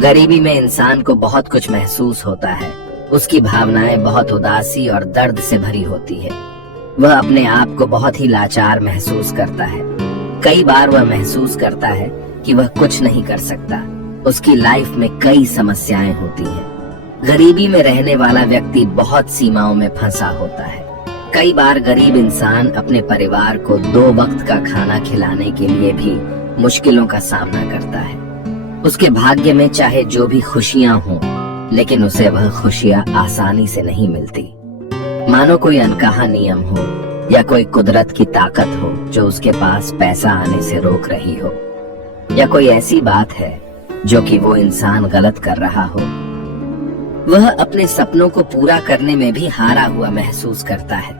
गरीबी में इंसान को बहुत कुछ महसूस होता है। उसकी भावनाएं बहुत उदासी और दर्द से भरी होती है। वह अपने आप को बहुत ही लाचार महसूस करता है। कई बार वह महसूस करता है कि वह कुछ नहीं कर सकता। उसकी लाइफ में कई समस्याएं होती हैं। गरीबी में रहने वाला व्यक्ति बहुत सीमाओं में फंसा होता है। कई बार गरीब इंसान अपने परिवार को 2 वक्त का खाना खिलाने के लिए भी मुश्किलों का सामना करता है। उसके भाग्य में चाहे जो भी खुशियां हों, लेकिन उसे वह खुशियां आसानी से नहीं मिलती। मानो कोई अनकहा नियम हो या कोई कुदरत की ताकत हो जो उसके पास पैसा आने से रोक रही हो, या कोई ऐसी बात है जो कि वो इंसान गलत कर रहा हो। वह अपने सपनों को पूरा करने में भी हारा हुआ महसूस करता है।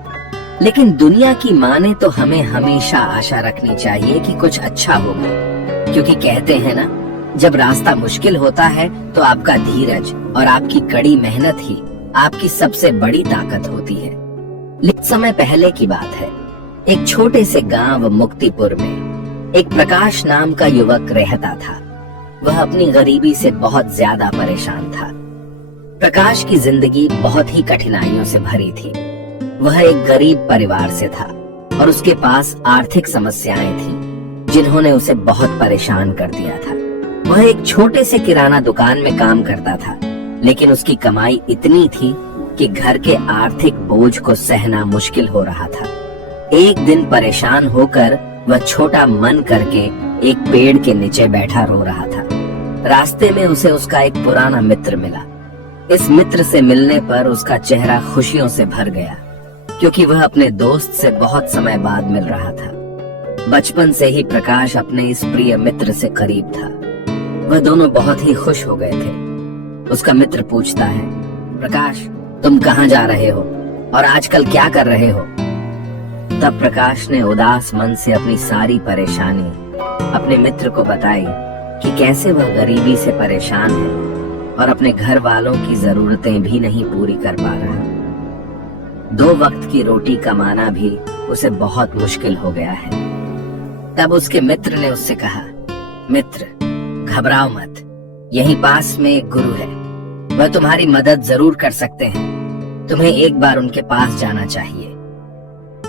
लेकिन दुनिया की माने तो हमें हमेशा आशा रखनी चाहिए कि कुछ अच्छा होगा, क्योंकि कहते हैं ना, जब रास्ता मुश्किल होता है तो आपका धीरज और आपकी कड़ी मेहनत ही आपकी सबसे बड़ी ताकत होती है। कुछ समय पहले की बात है। एक छोटे से गांव मुक्तिपुर में एक प्रकाश नाम का युवक रहता था। वह अपनी गरीबी से बहुत ज्यादा परेशान था। प्रकाश की जिंदगी बहुत ही कठिनाइयों से भरी थी। वह एक गरीब परिवार से था और उसके पास आर्थिक समस्याएं थी जिन्होंने उसे बहुत परेशान कर दिया था। वह एक छोटे से किराना दुकान में काम करता था, लेकिन उसकी कमाई इतनी थी कि घर के आर्थिक बोझ को सहना मुश्किल हो रहा था। एक दिन परेशान होकर वह छोटा मन करके एक पेड़ के नीचे बैठा रो रहा था। रास्ते में उसे उसका एक पुराना मित्र मिला। इस मित्र से मिलने पर उसका चेहरा खुशियों से भर गया, क्योंकि वह अपने दोस्त से बहुत समय बाद मिल रहा था। बचपन से ही प्रकाश अपने इस प्रिय मित्र से करीब था। वह दोनों बहुत ही खुश हो गए थे। उसका मित्र पूछता है, प्रकाश, तुम कहाँ जा रहे हो और आजकल क्या कर रहे हो? तब प्रकाश ने उदास मन से अपनी सारी परेशानी अपने मित्र को बताई कि कैसे वह गरीबी से परेशान है और अपने घर वालों की जरूरतें भी नहीं पूरी कर पा रहा। 2 वक्त की रोटी कमाना भी उसे बहुत मुश्किल हो गया है। तब उसके मित्र ने उससे कहा, मित्र, घबराओ मत, यहीं पास में एक गुरु है। वह तुम्हारी मदद जरूर कर सकते हैं। तुम्हें एक बार उनके पास जाना चाहिए।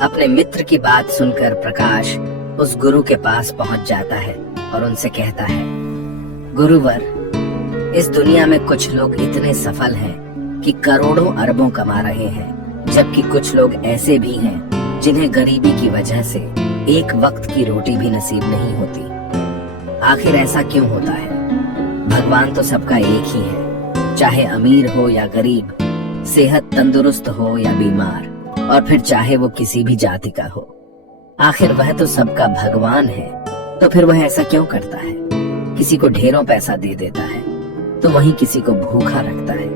अपने मित्र की बात सुनकर प्रकाश उस गुरु के पास पहुंच जाता है और उनसे कहता है, गुरुवर, इस दुनिया में कुछ लोग इतने सफल हैं कि करोड़ों अरबों कमा रहे हैं, जबकि कुछ लोग ऐसे भी हैं जिन्हें गरीबी की वजह से एक वक्त की रोटी भी नसीब नहीं होती। आखिर ऐसा क्यों होता है? भगवान तो सबका एक ही है, चाहे अमीर हो या गरीब, सेहत तंदुरुस्त हो या बीमार, और फिर चाहे वो किसी भी जाति का हो। आखिर वह तो सबका भगवान है, तो फिर वह ऐसा क्यों करता है? किसी को ढेरों पैसा दे देता है तो वहीं किसी को भूखा रखता है।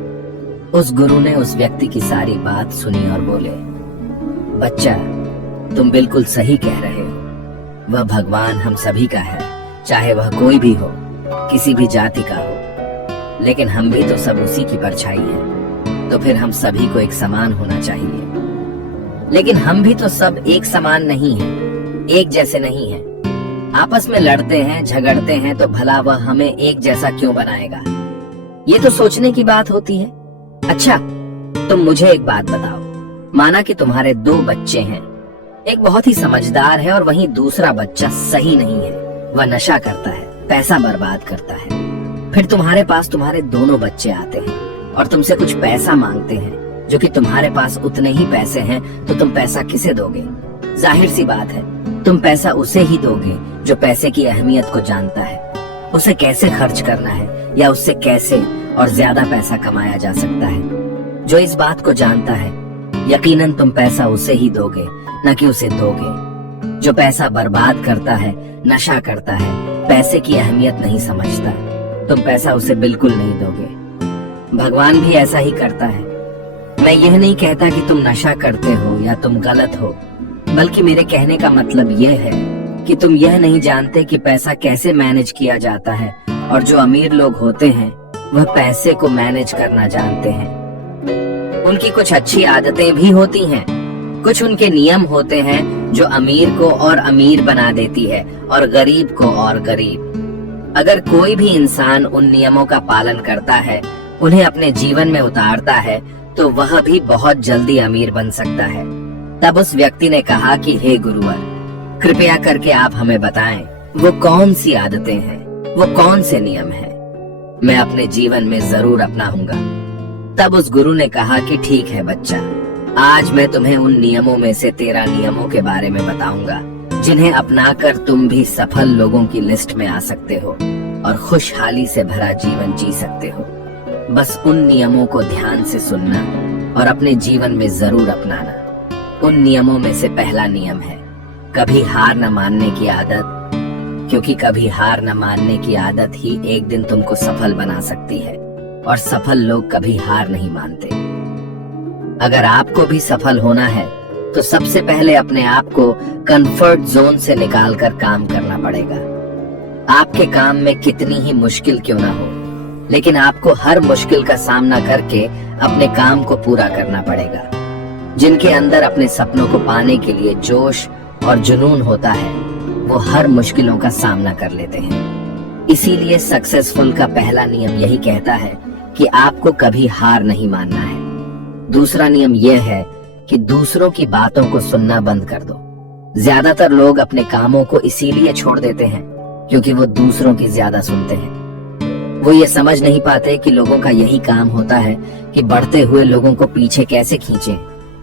उस गुरु ने उस व्यक्ति की सारी बात सुनी और बोले, बच्चा, तुम बिल्कुल सही कह रहे हो। वह भगवान हम सभी का है, चाहे वह कोई भी हो, किसी भी जाति का हो। लेकिन हम भी तो सब उसी की परछाई हैं, तो फिर हम सभी को एक समान होना चाहिए। लेकिन हम भी तो सब एक समान नहीं हैं, एक जैसे नहीं हैं। आपस में लड़ते हैं, झगड़ते हैं, तो भला वह हमें एक जैसा क्यों बनाएगा? ये तो सोचने की बात होती है। अच्छा, तुम मुझे एक बात बताओ। माना कि तुम्हारे 2 बच्चे हैं। एक बहुत ही समझदार है और वहीं दूसरा बच्चा सही नहीं है। वह नशा करता है, पैसा बर्बाद करता है। फिर तुम्हारे पास तुम्हारे दोनों बच्चे आते हैं और तुमसे कुछ पैसा मांगते हैं, जो कि तुम्हारे पास उतने ही पैसे हैं, तो तुम पैसा किसे दोगे? जाहिर सी बात है, तुम पैसा उसे ही दोगे जो पैसे की अहमियत को जानता है, उसे कैसे खर्च करना है या उससे कैसे और ज्यादा पैसा कमाया जा सकता है। जो इस बात को जानता है, यकीनन तुम पैसा उसे ही दोगे, न कि उसे दोगे। जो पैसा बर्बाद करता है, नशा करता है, पैसे की अहमियत नहीं समझता, तुम पैसा उसे बिल्कुल नहीं दोगे। भगवान भी ऐसा ही करता है। मैं यह नहीं कहता कि तुम नशा करते हो या तुम गलत हो, बल्कि मेरे कहने का मतलब यह है कि तुम यह नहीं जानते कि पैसा कैसे मैनेज किया जाता है, और जो अमीर लोग होते हैं वह पैसे को मैनेज करना जानते हैं। उनकी कुछ अच्छी आदतें भी होती हैं, कुछ उनके नियम होते हैं जो अमीर को और अमीर बना देती है और गरीब को और गरीब। अगर कोई भी इंसान उन नियमों का पालन करता है, उन्हें अपने जीवन में उतारता है, तो वह भी बहुत जल्दी अमीर बन सकता है। तब उस व्यक्ति ने कहा कि हे गुरुवर, कृपया करके आप हमें बताएं, वो कौन सी आदतें हैं, वो कौन से नियम हैं, मैं अपने जीवन में जरूर अपनाऊंगा। तब उस गुरु ने कहा कि ठीक है बच्चा, आज मैं तुम्हें उन नियमों में से 13 नियमों के बारे में बताऊंगा, जिन्हें अपनाकर तुम भी सफल लोगों की लिस्ट में आ सकते हो और खुशहाली से भरा जीवन जी सकते हो। बस उन नियमों को ध्यान से सुनना और अपने जीवन में जरूर अपनाना। उन नियमों में से पहला नियम है कभी हार न मानने की आदत, क्योंकि कभी हार न मानने की आदत ही एक दिन तुमको सफल बना सकती है, और सफल लोग कभी हार नहीं मानते। अगर आपको भी सफल होना है तो सबसे पहले अपने आप को कंफर्ट जोन से निकालकर काम करना पड़ेगा। आपके काम में कितनी ही मुश्किल क्यों ना हो, लेकिन आपको हर मुश्किल का सामना करके अपने काम को पूरा करना पड़ेगा। जिनके अंदर अपने सपनों को पाने के लिए जोश और जुनून होता है, वो हर मुश्किलों का सामना कर लेते हैं। इसीलिए सक्सेसफुल का पहला नियम यही कहता है कि आपको कभी हार नहीं मानना है। दूसरा नियम यह है कि दूसरों की बातों को सुनना बंद कर दो। ज्यादातर लोग अपने कामों को इसीलिए छोड़ देते हैं क्योंकि वो दूसरों की ज्यादा सुनते हैं। वो ये समझ नहीं पाते कि लोगों का यही काम होता है कि बढ़ते हुए लोगों को पीछे कैसे खींचें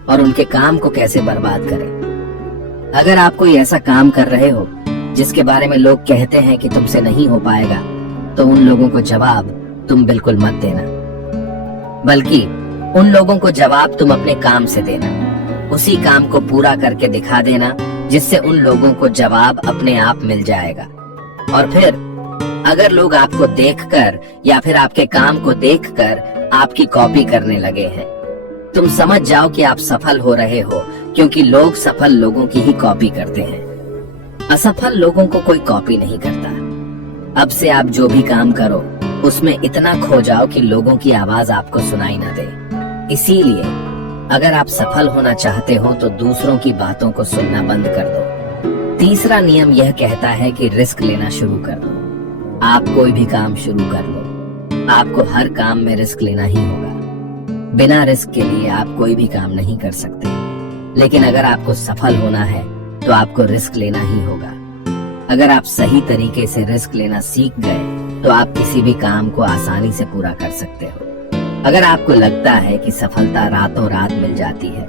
और उनके काम को कैसे बर्बाद करें। अगर आप कोई ऐसा काम कर रहे हो जिसके बारे में लोग कहते हैं कि तुमसे नहीं हो पाएगा, तो उन लोगों को जवाब तुम बिल्कुल मत देना, बल्कि उन लोगों को जवाब तुम अपने काम से देना। उसी काम को पूरा करके दिखा देना जिससे उन लोगों को जवाब अपने आप मिल जाएगा। और फिर अगर लोग आपको देखकर या फिर आपके काम को देखकर आपकी कॉपी करने लगे हैं, तुम समझ जाओ कि आप सफल हो रहे हो, क्योंकि लोग सफल लोगों की ही कॉपी करते हैं। असफल लोगों को कोई कॉपी नहीं करता। अब से आप जो भी काम करो उसमें इतना खो जाओ कि लोगों की आवाज आपको सुनाई ना दे। इसीलिए अगर आप सफल होना चाहते हो तो दूसरों की बातों को सुनना बंद कर दो। तीसरा नियम यह कहता है कि रिस्क लेना शुरू कर दो। आप कोई भी काम शुरू कर लो, आपको हर काम में रिस्क लेना ही होगा। बिना रिस्क के लिए आप कोई भी काम नहीं कर सकते। लेकिन अगर आपको सफल होना है तो आपको रिस्क लेना ही होगा। अगर आप सही तरीके से रिस्क लेना सीख गए तो आप किसी भी काम को आसानी से पूरा कर सकते हो। अगर आपको लगता है कि सफलता रातों रात मिल जाती है,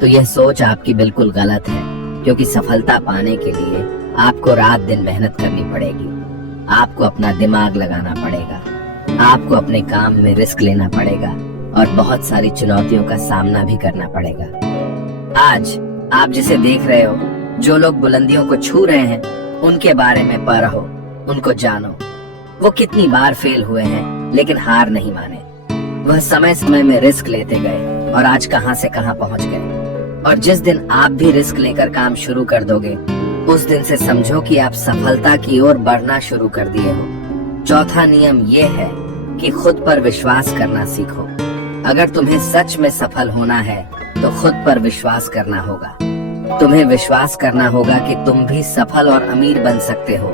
तो यह सोच आपकी बिल्कुल गलत है, क्योंकि सफलता पाने के लिए आपको रात दिन मेहनत करनी पड़ेगी। आपको अपना दिमाग लगाना पड़ेगा, आपको अपने काम में रिस्क लेना पड़ेगा और बहुत सारी चुनौतियों का सामना भी करना पड़ेगा। आज आप जिसे देख रहे हो, जो लोग बुलंदियों को छू रहे हैं, उनके बारे में पढ़ो, उनको जानो। वो कितनी बार फेल हुए हैं लेकिन हार नहीं माने। वह समय समय में रिस्क लेते गए और आज कहां से कहां पहुंच गए। और जिस दिन आप भी रिस्क लेकर काम शुरू कर दोगे, उस दिन से समझो कि आप सफलता की ओर बढ़ना शुरू कर दिए हो। चौथा नियम ये है कि खुद पर विश्वास करना सीखो। अगर तुम्हें सच में सफल होना है तो खुद पर विश्वास करना होगा। तुम्हें विश्वास करना होगा कि तुम भी सफल और अमीर बन सकते हो।